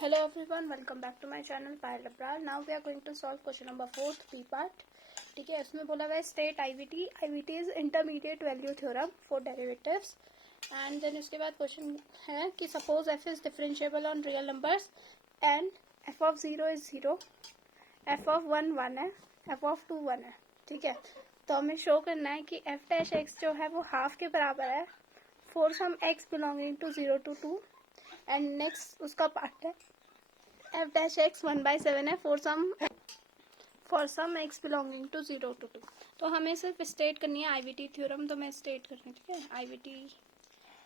Hello everyone, welcome back to my channel Payal Abrar. Now we are going to solve question number 4th B part. ठीक है, इसमें बोला हुआ है state IVT is intermediate value theorem for derivatives and then उसके बाद question है कि suppose f is differentiable on real numbers and f of 0 is 0, f of 1 1 है, f ऑफ 2 1 है. ठीक है, तो हमें शो करना है कि f डैश x जो है वो हाफ के बराबर है for some x belonging to 0 to 2 and next उसका पार्ट है f डैश x 1/7 है for some x belonging to 0 to 2. तो हमें सिर्फ स्टेट करनी है IVT थ्योरम, तो मैं स्टेट कर रही हूँ. ठीक है, IVT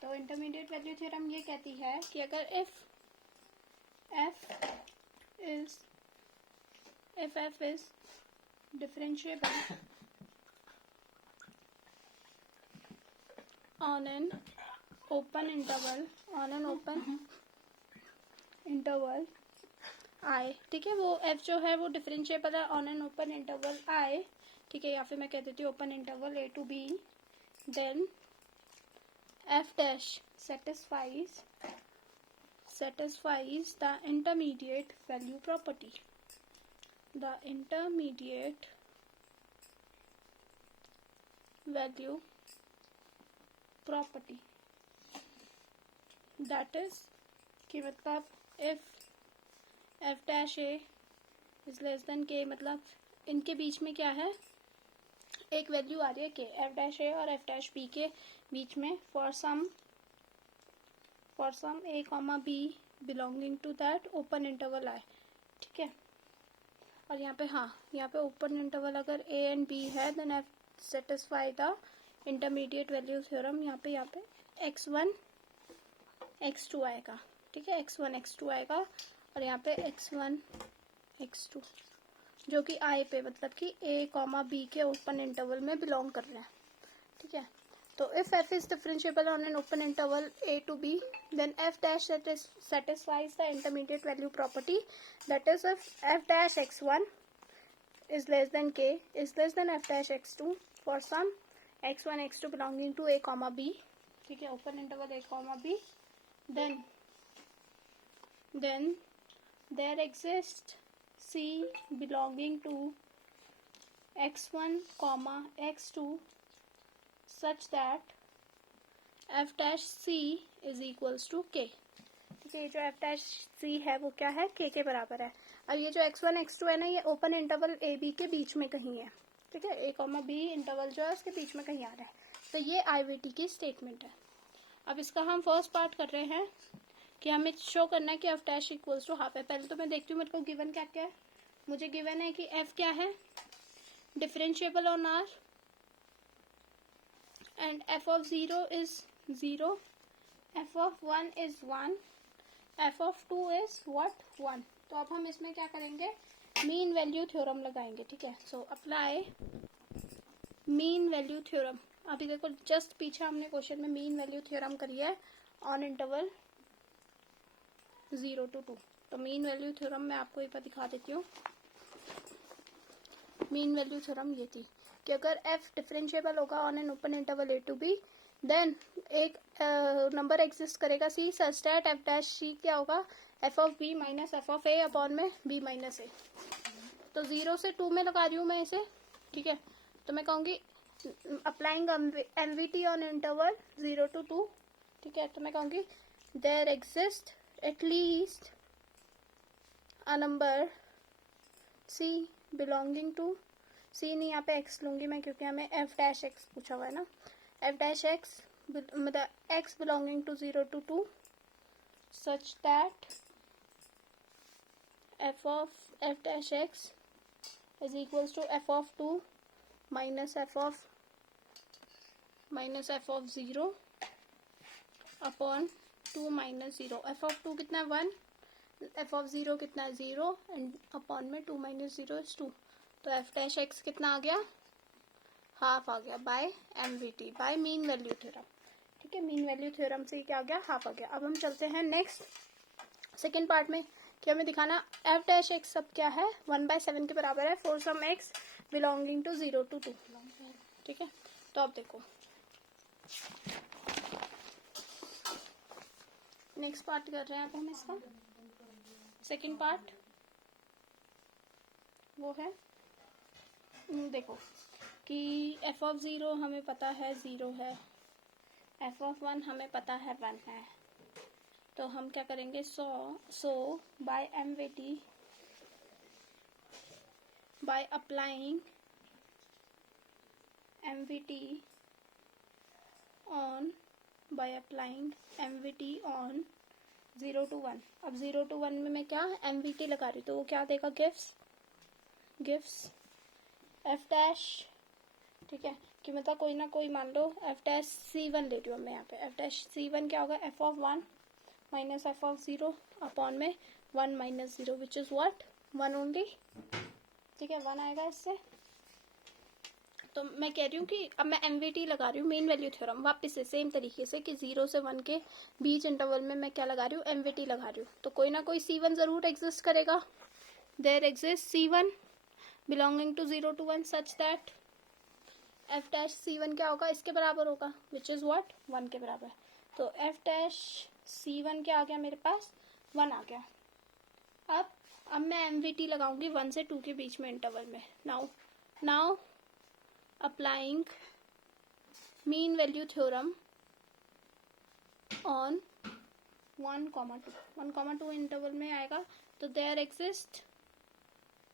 तो इंटरमीडिएट वैल्यू थ्योरम ये कहती है कि अगर if f is differentiable on an open interval I. ठीक है, वो f जो है वो डिफरेंशिएबल है on an open interval I. ठीक है, या फिर मैं कह देती हूँ open interval A to B, then f dash satisfies the intermediate value property. The intermediate value property, that is कि मतलब if f dash a is less than k, मतलब इनके बीच में क्या है, एक वैल्यू आ रही है k, f dash a और f dash b के बीच में for some a comma b belonging to that open interval I. ठीक है, और यहाँ पे यहाँ पे ओपन इंटरवल अगर a एंड b है then f satisfy the intermediate value theorem. यहाँ पे x1 x2 आएगा. ठीक है, x1 x2 आएगा और यहाँ पे x1 x2 जो कि I पे मतलब कि a कॉमा b के ओपन इंटरवल में बिलोंग कर रहे हैं. ठीक है, तो if f is differentiable on an open interval a to b, then f dash satisfies the intermediate value property, that is if f dash x1 is less than k is less than f dash x2 for some x1 x2 belonging to a comma b. ठीक है, open interval a comma b, then there exists c belonging to x1 comma x2 such that f dash c is equals to k. ठीक है, ये जो f dash c है वो क्या है, k के बराबर है. और ये जो x1 x2 है ना, ये ओपन इंटरवल a b के बीच में कहीं है. ठीक है, a कॉमा b इंटरवल जो है उसके बीच में कहीं आ रहा है. तो ये IVT की स्टेटमेंट है. अब इसका हम फर्स्ट पार्ट कर रहे हैं कि हमें शो करना है कि f dash equals to half है. पहले तो मैं देखती हूँ मेरे को गिवन क्या क्या है. मुझे गिवन है कि f क्या है, differentiable on R and f of 0 is 0, f of 1 is 1, f of 2 is what 1. तो अब हम इसमें क्या करेंगे, मीन वैल्यू थ्योरम लगाएंगे. ठीक है, so apply mean value theorem. अभी देखो जस्ट पीछे हमने क्वेश्चन में मीन वैल्यू थ्योरम करी है ऑन इंटरवल 0 to 2. तो मीन वैल्यू थ्योरम मैं आपको एक बार दिखा देती हूँ. मीन वैल्यू थ्योरम ये थी कि अगर f डिफरेंशिएबल होगा on an open interval a to b, then एक नंबर एग्जिस्ट करेगा c such that f dash c क्या होगा, f of b minus f of a upon में b माइनस a. तो 0 से 2 में लगा रही हूँ मैं इसे. ठीक है, तो मैं कहूँगी applying MVT on interval 0 to 2. ठीक है, तो मैं कहूँगी there exist at least a number c belonging to c नहीं, यहाँ पे x लूंगी मैं क्योंकि हमें f डैश x पूछा हुआ है ना. f डैश x मतलब x belonging to 0 to 2 such that f dash x is equals to f of 2 minus f of 0 upon 2 minus 0. f of 2 कितना है 1, f ऑफ 0 कितना है 0 एंड अपॉन में 2 माइनस 0 इज 2. तो f डैश x कितना आ गया, half आ गया by MVT, by mean value theorem. ठीक है, मीन वैल्यू थ्योरम से क्या आ गया, हाफ आ गया. अब हम चलते हैं नेक्स्ट सेकेंड पार्ट में कि हमें दिखाना f डैश x सब क्या है, 1/7 के बराबर है for some x belonging to 0 to 2. ठीक है, तो अब देखो नेक्स्ट पार्ट कर रहे हैं अब हम इसका. सेकेंड पार्ट वो है, देखो कि एफ ऑफ ज़ीरो हमें पता है ज़ीरो है, एफ ऑफ वन हमें पता है वन है, तो हम क्या करेंगे, so by MVT, by applying MVT on, by applying MVT on 0 to 1। अब 0 to 1 में मैं क्या एमवीटी लगा रही हूँ, तो वो क्या देगा, गिव्स एफ डैश, ठीक है, कि मतलब कोई ना कोई मान लो एफ डैश C1 ले रही हूँ मैं यहाँ पे, एफ डैश C1 क्या होगा, F of one minus F of zero upon में 1 minus zero which is what, 1 only, ठीक है, 1 आएगा इससे। तो मैं कह रही हूँ कि अब मैं एमवीटी लगा रही हूँ, मीन वैल्यू थ्योरम, वापस से सेम तरीके से कि 0 से 1 के बीच इंटरवल में मैं क्या लगा रही हूँ, एमवीटी लगा रही हूँ, तो कोई ना कोई C1 जरूर एग्जिस्ट करेगा, there exist C1 belonging to 0 to 1 such that f dash C1 क्या होगा, इसके बराबर होगा, विच इज़ व्हाट, 1 के बराबर। तो एफ डैश C1 क्या आ गया मेरे पास, 1 आ गया। अब मैं एमवीटी लगाऊंगी 1 से 2 के बीच में इंटरवल में। Now applying mean value theorem on 1,2 interval में आएगा, तो there exist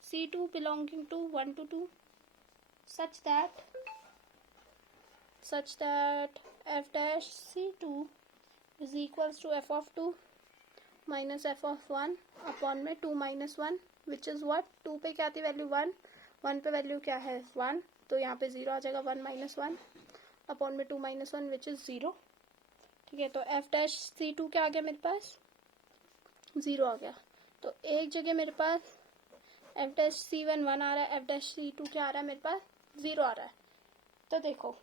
C2 belonging to 1 to 2 such that f dash C2 is equals to f of 2 minus f of 1 upon में 2 minus 1 which is what, 2 पे क्या थी value 1, 1 पे value क्या है 1, तो यहाँ पे 0 आ जाएगा, 1 minus 1 अपॉन में 2 minus 1 which is 0, ठीक है। तो f dash C2 क्या आ गया मेरे पास, 0 आ गया। तो एक जगह मेरे पास f dash C1 1 आ रहा है, f dash C2 क्या आ रहा है मेरे पास, 0 आ रहा है। तो देखो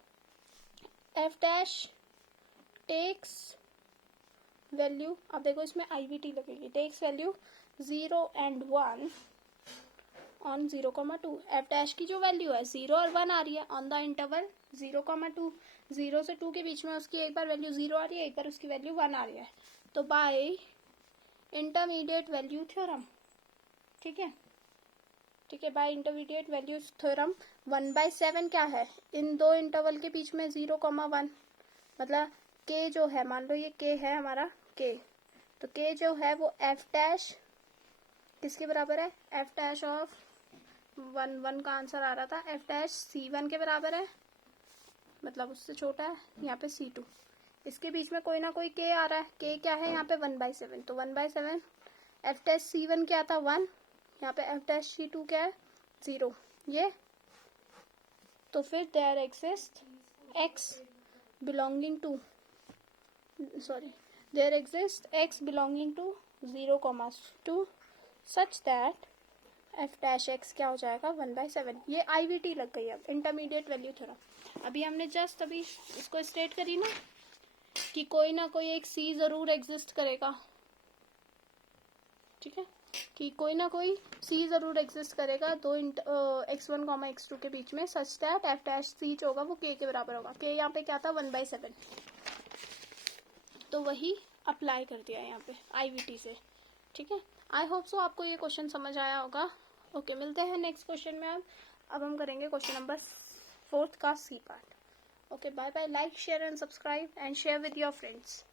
f dash टेक्स वैल्यू, अब देखो इसमें IVT लगेगी, takes value 0 and 1 on 0,2। f dash की जो वैल्यू है 0 और 1 आ रही है ऑन द इंटरवल 0,2, 0 से 2 के बीच में उसकी एक बार वैल्यू 0 आ रही है, एक बार उसकी वैल्यू 1 आ रही है, तो बाय इंटरमीडिएट वैल्यू थ्योरम, ठीक है, बाय इंटरमीडिएट वैल्यू थ्योरम 1/7 क्या है, इन दो इंटरवल के बीच में 0,1, मतलब k जो है, मान लो ये k है हमारा k, तो k जो है वो f डैश किसके बराबर है, f डैश ऑफ 1 का आंसर आ रहा था, f डैश C1 के बराबर है, मतलब उससे छोटा है यहाँ पे C2, इसके बीच में कोई ना कोई k आ रहा है, k क्या है यहाँ पे 1/7, तो 1/7 f डैश C1 क्या था 1, यहाँ पे f डैश C2 क्या है 0, ये, तो फिर there exist x belonging to, there exists x belonging to 0,2 such that f dash x क्या हो जाएगा 1/7। ये IVT लग गई। अब इंटरमीडिएट वैल्यू थ्योरम अभी हमने जस्ट अभी इसको स्टेट करी ना कि कोई ना कोई एक C जरूर एग्जिस्ट करेगा, ठीक है, कि कोई ना कोई C जरूर एग्जिस्ट करेगा दो x1, x2 के बीच में सच दैट f डैश C जो होगा वो k के बराबर होगा। k यहाँ पे क्या था 1/7, तो वही अप्लाई कर दिया यहाँ पे IVT से, ठीक है। आई होप सो आपको ये क्वेश्चन समझ आया होगा। ओके, मिलते हैं नेक्स्ट क्वेश्चन में। अब हम करेंगे क्वेश्चन नंबर 4 का C part. Okay, bye bye. Like, share and subscribe and share with your friends.